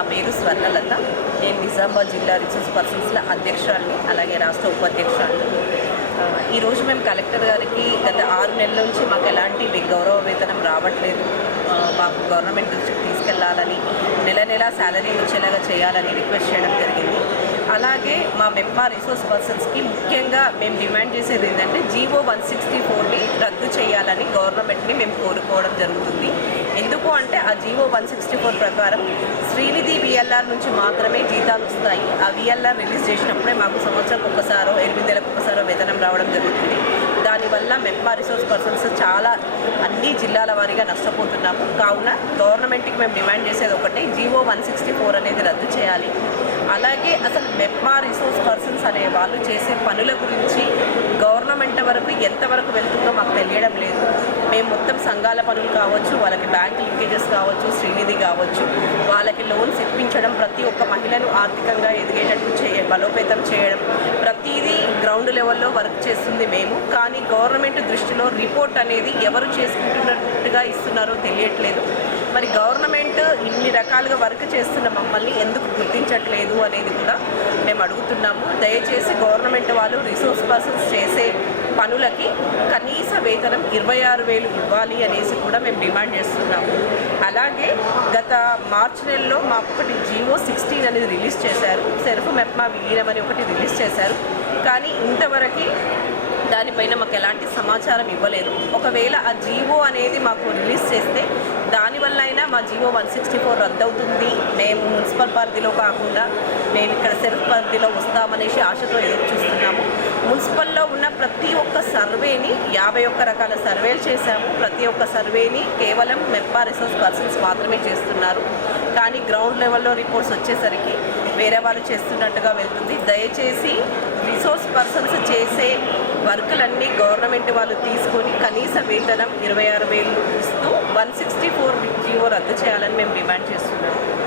నా పేరు స్వర్ణలత నేను నిజామాబాద్ జిల్లా రిసోర్స్ పర్సన్స్ల అధ్యక్షురాలని అలాగే రాష్ట్ర ఉపాధ్యక్షురాలని. ఈరోజు మేము కలెక్టర్ గారికి గత ఆరు నెలల నుంచి మాకు ఎలాంటి గౌరవ వేతనం రావట్లేదు. మాకు గవర్నమెంట్ దృష్టికి తీసుకెళ్ళాలని నెల నెల శాలరీ వచ్చేలాగా చేయాలని రిక్వెస్ట్ చేయడం జరిగింది. అలాగే మా మెప్పా రిసోర్స్ పర్సన్స్కి ముఖ్యంగా మేము డిమాండ్ చేసేది ఏంటంటే జీవో వన్ సిక్స్టీ ఫోర్ని రద్దు చేయాలని గవర్నమెంట్ని మేము కోరుకోవడం జరుగుతుంది. ఎందుకు అంటే ఆ జీవో వన్ సిక్స్టీ ఫోర్ ప్రకారం శ్రీనిధి విఎల్ఆర్ నుంచి మాత్రమే జీతాలు వస్తాయి. ఆ విఎల్ఆర్ రిలీజ్ చేసినప్పుడే మాకు సంవత్సరం ఒకసారో ఎనిమిది నెలలకు ఒకసారో వేతనం రావడం జరుగుతుంది. దానివల్ల మెప్పా రిసోర్స్ పర్సన్స్ చాలా అన్ని జిల్లాల వారీగా నష్టపోతున్నాము. కావున గవర్నమెంట్కి మేము డిమాండ్ చేసేది ఒకటే జీవో వన్ సిక్స్టీ ఫోర్ అనేది రద్దు చేయాలి. అలాగే అసలు మెప్మా రిసోర్స్ పర్సన్స్ అనే వాళ్ళు చేసే పనుల గురించి గవర్నమెంట్ వరకు ఎంతవరకు వెళ్తుందో మాకు తెలియడం లేదు. మేము మొత్తం సంఘాల పనులు కావచ్చు వాళ్ళకి బ్యాంక్ లింకేజెస్ కావచ్చు శ్రీనిధి కావచ్చు వాళ్ళకి లోన్స్ ఇప్పించడం ఒక మహిళను ఆర్థికంగా ఎదిగేటట్టు చేయ బలోపేతం చేయడం. ప్రతిదీ గ్రౌండ్ లెవెల్లో వర్క్ చేస్తుంది మేము. కానీ గవర్నమెంట్ దృష్టిలో రిపోర్ట్ అనేది ఎవరు చేసుకుంటున్నట్టుగా ఇస్తున్నారో తెలియట్లేదు. మరి గవర్నమెంట్ ఇన్ని రకాలుగా వర్క్ చేస్తున్న మమ్మల్ని ఎందుకు గుర్తించట్లేదు అనేది కూడా మేము అడుగుతున్నాము. దయచేసి గవర్నమెంట్ వాళ్ళు రిసోర్స్ పర్సన్స్ చేసే పనులకి కనీస వేతనం ఇరవై ఆరు వేలు ఇవ్వాలి అనేసి కూడా మేము డిమాండ్ చేస్తున్నాము. అలాగే గత మార్చి నెలలో మాకు ఒకటి జియో సిక్స్టీన్ అనేది రిలీజ్ చేశారు. సెల్ఫ్ మెప్మా విలీనం అని ఒకటి రిలీజ్ చేశారు. కానీ ఇంతవరకు దానిపైన మాకు ఎలాంటి సమాచారం ఇవ్వలేదు. ఒకవేళ ఆ జీవో అనేది మాకు రిలీజ్ చేస్తే దానివల్ల అయినా మా G O one sixty four రద్దవుతుంది. మేము మున్సిపల్ పరిధిలో కాకుండా మేము ఇక్కడ సెల్ఫ్ పరిధిలో వస్తామనేసి ఆశతో ఎదురు చూస్తున్నాము. మున్సిపల్లో ఉన్న ప్రతి ఒక్క సర్వేని యాభై ఒక్క రకాల సర్వేలు చేశాము. ప్రతి ఒక్క సర్వేని కేవలం మెప్పా రిసోర్స్ పర్సన్స్ మాత్రమే చేస్తున్నారు. కానీ గ్రౌండ్ లెవెల్లో రిపోర్ట్స్ వచ్చేసరికి వేరే వాళ్ళు చేస్తున్నట్టుగా వెళ్తుంది. దయచేసి రిసోర్స్ పర్సన్స్ చేసే వర్కులన్నీ గవర్నమెంట్ వాళ్ళు తీసుకొని కనీస వేతనం ఇరవై ఆరు వేలు ఇస్తూ వన్ సిక్స్టీ ఫోర్ జీవో రద్దు చేయాలని మేము డిమాండ్ చేస్తున్నాము